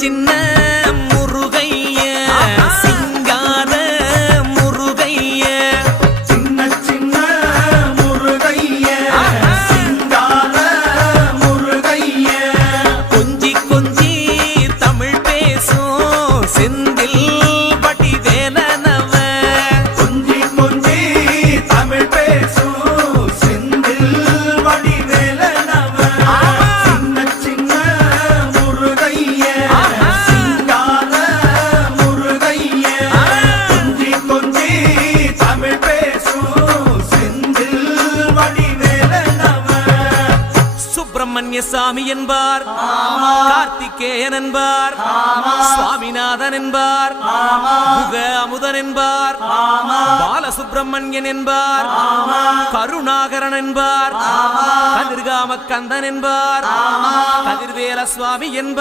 சின்ன முருகைய சிங்கார முருகைய சின்ன சின்ன முருகைய சிங்கார முருகைய கொஞ்சி கொஞ்சி தமிழ் பேசும் செந்தில் வடிவேலனவ கொஞ்சி கொஞ்சி தமிழ் பேசும் செந்தில் வடிவேலனவ சின்ன சின்ன முருகைய சிங்கார முருகைய கொஞ்சி கொஞ்சி தமிழ் பேசும் செந்தில் வடிவேலனவ சுப்பிரமணிய சாமி என்பார், கார்த்திகேயன் என்பார், சுவாமிநாதன் என்பார், முக அமுதன் என்பார், பாலசுப்பிரமணியன் என்பார், கருணாகரன் என்பார், கதிர்காம கந்தன் என்பார், கதிர்வேல சுவாமி என்பார்.